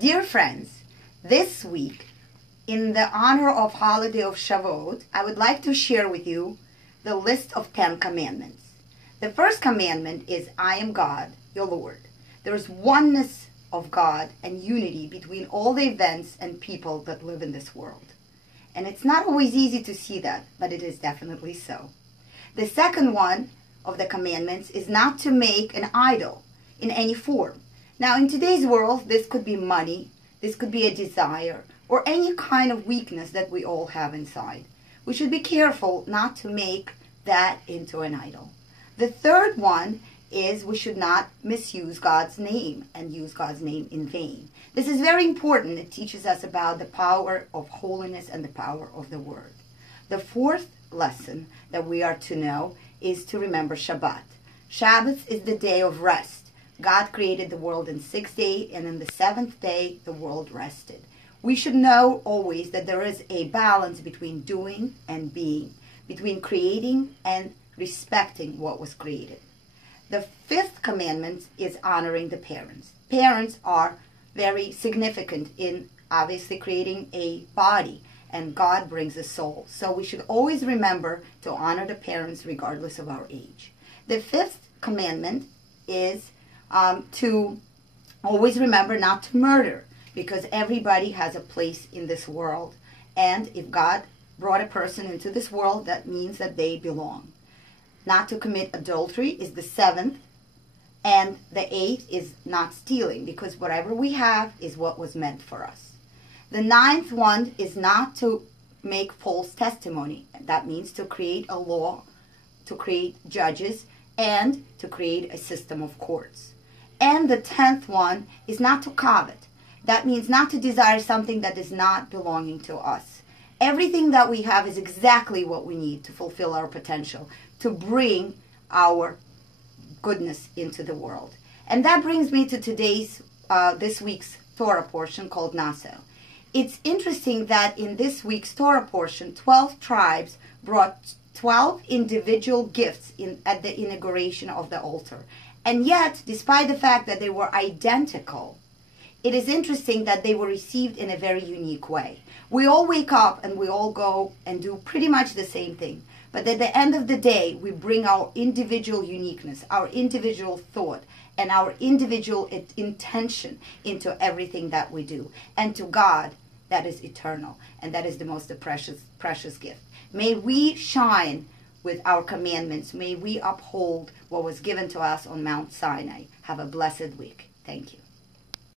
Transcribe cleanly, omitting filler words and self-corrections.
Dear friends, this week, in the honor of holiday of Shavuot, I would like to share with you the list of 10 commandments. The first commandment is, I am God, your Lord. There is oneness of God and unity between all the events and people that live in this world. And it's not always easy to see that, but it is definitely so. The second one of the commandments is not to make an idol in any form. Now, in today's world, this could be money, this could be a desire, or any kind of weakness that we all have inside. We should be careful not to make that into an idol. The third one is we should not misuse God's name and use God's name in vain. This is very important. It teaches us about the power of holiness and the power of the Word. The fourth lesson that we are to know is to remember Shabbat. Shabbat is the day of rest. God created the world in 6 days, and in the seventh day, the world rested. We should know always that there is a balance between doing and being, between creating and respecting what was created. The fifth commandment is honoring the parents. Parents are very significant in obviously creating a body, and God brings a soul. So we should always remember to honor the parents regardless of our age. The fifth commandment is to always remember not to murder, because everybody has a place in this world. And if God brought a person into this world, that means that they belong. Not to commit adultery is the seventh. And the eighth is not stealing, because whatever we have is what was meant for us. The ninth one is not to make false testimony. That means to create a law, to create judges, and to create a system of courts. And the 10th one is not to covet. That means not to desire something that is not belonging to us. Everything that we have is exactly what we need to fulfill our potential, to bring our goodness into the world. And that brings me to this week's Torah portion called Naso. It's interesting that in this week's Torah portion, 12 tribes brought 12 individual gifts at the inauguration of the altar. And yet, despite the fact that they were identical, it is interesting that they were received in a very unique way. We all wake up and we all go and do pretty much the same thing. But at the end of the day, we bring our individual uniqueness, our individual thought, and our individual intention into everything that we do. And to God, that is eternal. And that is the most precious gift. May we shine with our commandments. May we uphold what was given to us on Mount Sinai. Have a blessed week. Thank you.